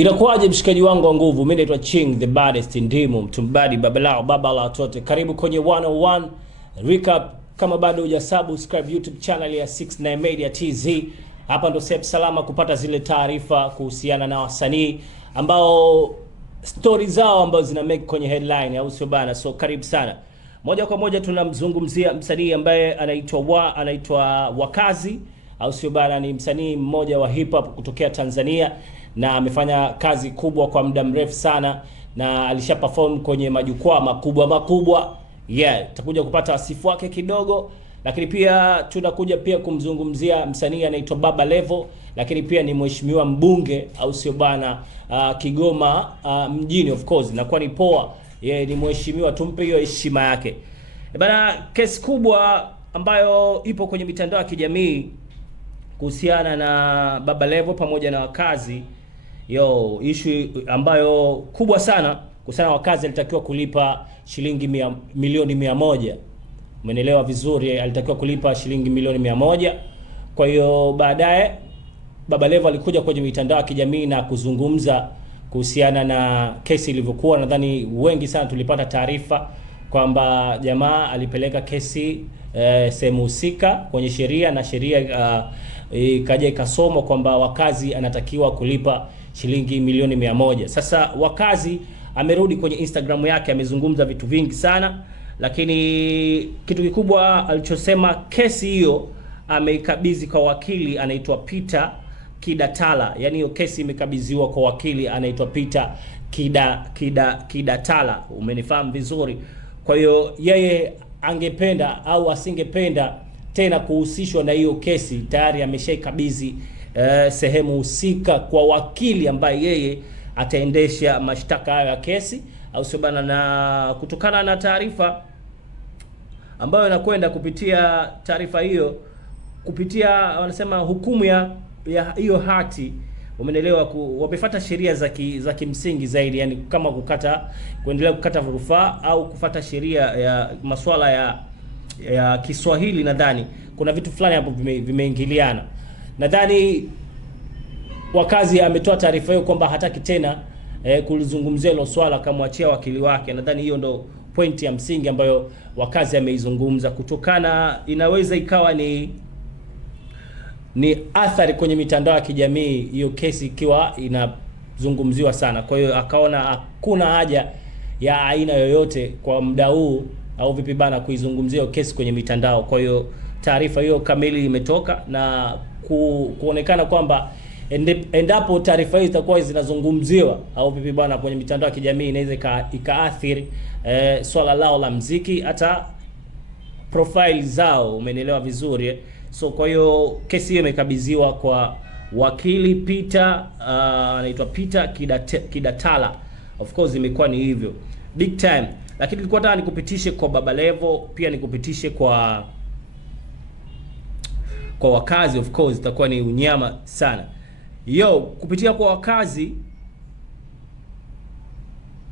Inakuwaje mshikaji wangu wa nguvu? Mimi naitwa Ching the baddest ndimu mtumbadi babalao baba la watoto. Karibu kwenye 101 recap. Kama bado hujasubscribe YouTube channel ya 69 Media TZ, hapa ndo sehemu salama kupata zile taarifa kuhusiana na wasanii ambao story zao ambazo zina make kwenye headline, au sio bana? So karibu sana. Moja kwa moja tunamzungumzia msanii ambaye anaitwa Wakazi, au sio bana? Ni msanii mmoja wa hip hop kutokea Tanzania na amefanya kazi kubwa kwa muda mrefu sana na alisha perform kwenye majukwaa makubwa. Tutakuja kupata wasifu wake kidogo, lakini pia tunakuja pia kumzungumzia msanii anaitwa Baba Levo, lakini pia ni mheshimiwa mbunge, au sio bana, Kigoma mjini. Of course na kwa ni poa, yeye ni mheshimiwa, tumpe hiyo heshima yake. Bana, kesi kubwa ambayo ipo kwenye mitandao ya kijamii kuhusiana na Baba Levo pamoja na Wakazi. Issue ambayo kubwa sana kuhusiana na Wakazi, alitakiwa kulipa shilingi milioni 100. Umeelewa vizuri? Alitakiwa kulipa shilingi milioni 100. Kwa hiyo baadaye Baba Levo alikuja kwenye mitandao ya kijamii na kuzungumza kuhusiana na kesi ilivyokuwa. Nadhani wengi sana tulipata taarifa kwamba jamaa alipeleka kesi sehemu husika kwenye sheria, na sheria ikaja ikasomwa kwamba Wakazi anatakiwa kulipa shilingi milioni 100. Sasa Wakazi amerudi kwenye Instagram yake, amezungumza vitu vingi sana, lakini kitu kikubwa alichosema, kesi hiyo ameikabidhi kwa wakili anaitwa Peter Kidatala. Yani hiyo kesi imekabidhiwa kwa wakili anaitwa Peter Kidatala. Umenifahamu vizuri? Kwa hiyo yeye angependa au asingependa tena kuhusishwa na hiyo kesi, tayari ameshaikabidhi sehemu husika kwa wakili ambaye yeye ataendesha mashtaka hayo ya kesi, au sio bana? Na kutokana na taarifa ambayo inakwenda kupitia taarifa hiyo, kupitia wanasema hukumu ya hiyo hati, umeelewa, wamefuata sheria za kimsingi zaidi, yani kama kuendelea kukata rufaa au kufuata sheria ya masuala ya Kiswahili. Nadhani kuna vitu fulani hapo vimeingiliana. Nadhani Wakazi ametoa taarifa hiyo kwamba hataki tena kulizungumzia hilo swala, akamwachia wakili wake. Nadhani hiyo ndo pointi ya msingi ambayo Wakazi ameizungumza, kutokana inaweza ikawa ni athari kwenye mitandao ya kijamii hiyo kesi ikiwa inazungumziwa sana. Kwa hiyo akaona hakuna haja ya aina yoyote kwa muda huu, au vipi bana, kuizungumzia kesi kwenye mitandao. Kwa hiyo taarifa hiyo kamili imetoka na kuonekana kwamba endapo taarifa hizi zitakuwa zinazungumziwa au vipi bana kwenye mitandao ya kijamii, inaweza ikaathiri swala lao la muziki, hata profile zao. Umeelewa vizuri? So kwa hiyo kesi hiyo imekabidhiwa kwa wakili Peter, anaitwa Peter Kidatala. Of course imekuwa ni hivyo big time, lakini nilikuwa nataka nikupitishe kwa Baba Levo, pia nikupitishe kwa Wakazi. Of course itakuwa ni unyama sana. Kupitia kwa Wakazi,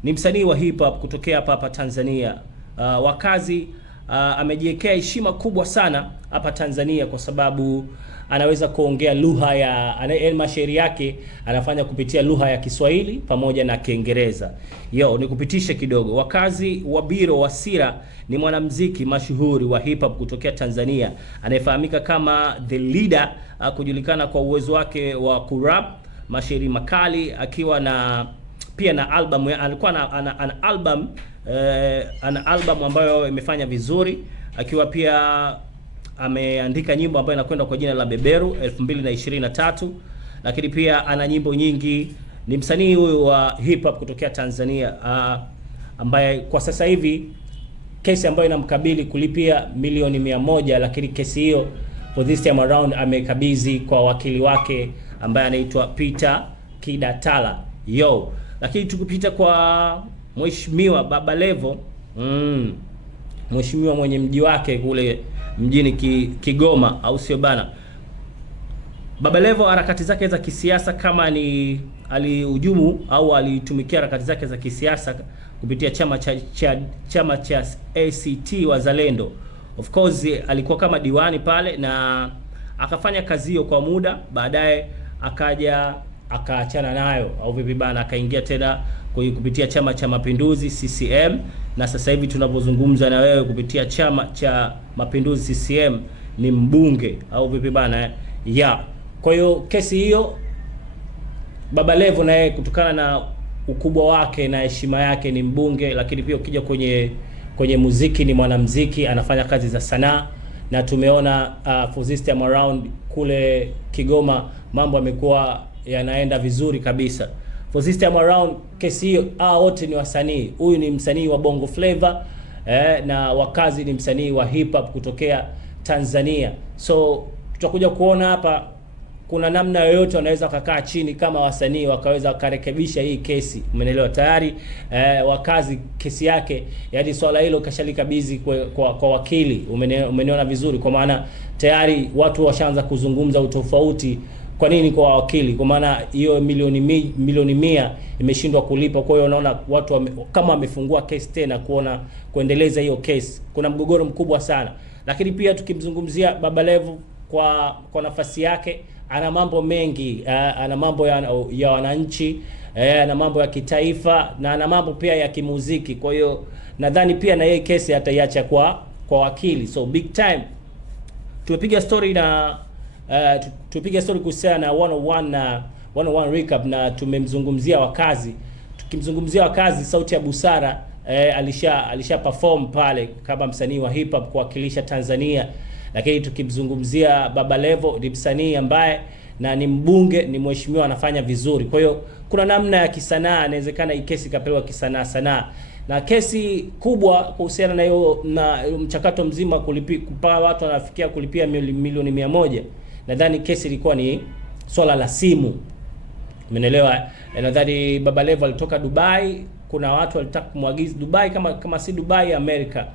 ni msanii wa hip hop kutokea hapa Tanzania. Wakazi amejiwekea heshima kubwa sana hapa Tanzania kwa sababu anaweza kuongea lugha ya mashairi yake anafanya kupitia lugha ya Kiswahili pamoja na Kiingereza. Nikupitishe kidogo. Wakazi Wabiro Wasira ni mwanamuziki mashuhuri wa hip hop kutokea Tanzania anayefahamika kama The Leader, kujulikana kwa uwezo wake wa kurap, mashairi makali, akiwa na pia na album. Alikuwa ana album ambayo imefanya vizuri, akiwa pia ameandika nyimbo ambayo inakwenda kwa jina la Beberu 2023, lakini pia ana nyimbo nyingi. Ni msanii huyu wa hip hop kutokea Tanzania ambaye kwa sasa hivi kesi ambayo inamkabili kulipia milioni 100, lakini kesi hiyo for this time around amekabidhi kwa wakili wake ambaye anaitwa Peter Kidatala. Lakini tukipita kwa mheshimiwa Baba Levo, mheshimiwa mwenye mji wake kule mjini Kigoma, au sio bana? Baba Levo harakati zake za kisiasa, kama ni alihujumu au alitumikia harakati zake za kisiasa kupitia chama cha ACT Wazalendo. Of course alikuwa kama diwani pale na akafanya kazi hiyo kwa muda, baadaye akaja akaachana nayo au vipi bana, akaingia tena kupitia Chama cha Mapinduzi CCM, na sasa hivi tunapozungumza na wewe kupitia Chama cha Mapinduzi CCM ni mbunge au vipi bana ya. Kwa hiyo kesi hiyo Baba Levo naye kutokana na ukubwa wake na heshima yake ni mbunge, lakini pia ukija kwenye muziki ni mwanamuziki, anafanya kazi za sanaa, na tumeona for this time around kule Kigoma mambo yamekuwa yanaenda vizuri kabisa. For this time around kesi hiyo wote ni wasanii. Huyu ni msanii wa Bongo Flava na Wakazi ni msanii wa hip hop kutokea Tanzania. So tutakuja kuona hapa kuna namna yoyote wanaweza kukaa chini kama wasanii wakaweza kurekebisha hii kesi. Umeelewa? Tayari Wakazi kesi yake, yaani swala hilo kashalikabidhi kwa wakili. Umeniona vizuri, kwa maana tayari watu washaanza kuzungumza utofauti. Kwa nini kwa wakili? Kwa maana hiyo milioni 100 imeshindwa kulipa. Kwa hiyo unaona watu kama wamefungua kesi tena kuendeleza hiyo kesi. Kuna mgogoro mkubwa sana. Lakini pia tukimzungumzia Baba Levo kwa nafasi yake, ana mambo mengi, ana mambo ya wananchi, ana mambo ya kitaifa, na ana mambo pia ya kimuziki. Kwa hiyo nadhani pia na yeye kesi ataiacha kwa wakili. So big time tumepiga story kuhusiana na 101 recap, na tumemzungumzia Wakazi. Tukimzungumzia Wakazi, sauti ya busara alisha perform pale kama msanii wa hip hop kuwakilisha Tanzania. Lakini tukimzungumzia Baba Levo ni msanii ambaye na ni mbunge, ni mheshimiwa, anafanya vizuri. Kwa hiyo kuna namna ya kisanaa, inawezekana hii kesi kapelewa kisanaa. Na kesi kubwa kuhusiana na hiyo na mchakato mzima kupaa watu wanafikia kulipia milioni 100. Nadhani kesi ilikuwa ni swala la simu. Umeelewa? Nadhani Baba Levo alitoka Dubai, kuna watu walitaka kumwagiza Dubai kama si Dubai Amerika.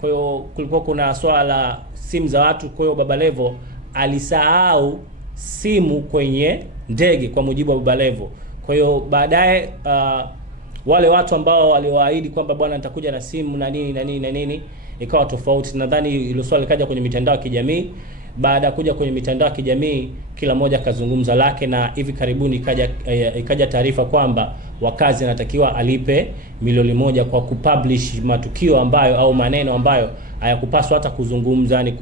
Kwa hiyo kulikuwa kuna swala la simu za watu. Kwa hiyo Baba Levo alisahau simu kwenye ndege, kwa mujibu wa Baba Levo. Kwa hiyo baadaye wale watu ambao walioahidi kwamba bwana nitakuja na simu na nini ikawa tofauti. Nadhani ile swali likaja kwenye mitandao ya kijamii. Baada ya kuja kwenye mitandao ya kijamii, kila mmoja kazungumza lake, na hivi karibuni ikaja taarifa kwamba Wakazi anatakiwa alipe milioni 1 kwa kupublish matukio ambayo au maneno ambayo hayakupaswa hata kuzungumza, ni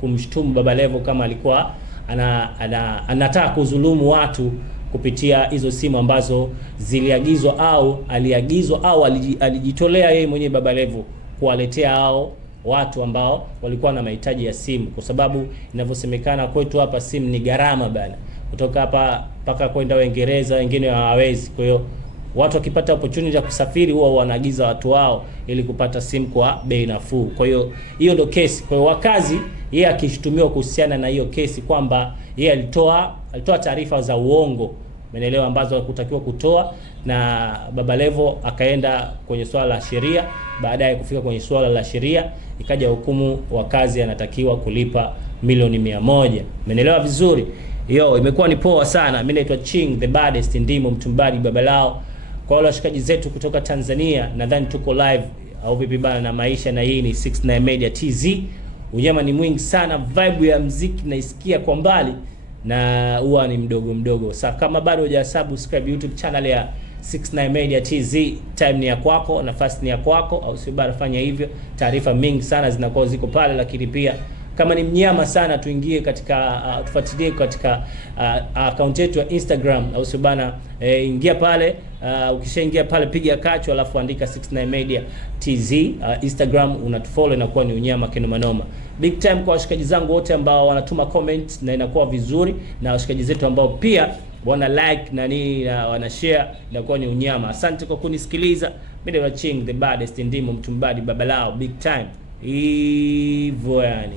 kumshtumu Baba Levo kama alikuwa anataka kudhulumu watu kupitia hizo simu ambazo ziliagizwa au aliagizwa au alijitolea yeye mwenyewe Baba Levo kuwaletea hao watu ambao walikuwa na mahitaji ya simu, kwa sababu inavyosemekana kwetu hapa simu ni gharama bana. Kutoka hapa mpaka kwenda Uingereza wengine hawawezi. Kwa hiyo watu wakipata opportunity ya kusafiri huwa wanaagiza watu wao ili kupata simu kwa bei nafuu. Kwa hiyo hiyo ndio kesi. Kwa hiyo Wakazi yeye akishtumiwa kuhusiana na hiyo kesi kwamba yeye alitoa taarifa za uongo, umeelewa, ambazo hakutakiwa kutoa, na Baba Levo akaenda kwenye swala la sheria. Baadaye kufika kwenye swala la sheria ikaja hukumu, Wakazi anatakiwa kulipa milioni 100. Umeelewa vizuri? Imekuwa ni poa sana. Mimi naitwa Ching the baddest, ndimo mtumbadi babalao. Kwa wale washikaji zetu kutoka Tanzania, nadhani tuko live au vipi bana na maisha, na hii ni 69 Media TZ. Unyama ni mwingi sana, vibe ya muziki naisikia kwa mbali na huwa ni mdogo. Sasa kama bado hujasubscribe YouTube channel ya 69 Media TZ, time ni ya kwako, nafasi ni ya kwako, au sio bana? Fanya hivyo. Taarifa mingi sana zinakuwa ziko pale, lakini pia kama ni mnyama sana tuingie katika tufuatilie katika account yetu ya Instagram, au sio bana? Ingia pale, ukishaingia pale piga kacho alafu andika 69 Media TZ Instagram, unatufollow, inakuwa ni unyama kinoma noma. Big time kwa washikaji zangu wote ambao wanatuma comment na inakuwa vizuri, na washikaji zetu ambao pia wana like na wana share, inakuwa ni unyama. Asante kwa kunisikiliza. Mimi ni Ching the baddest, ndimo mtumbadi babalao, big time hivyo yani.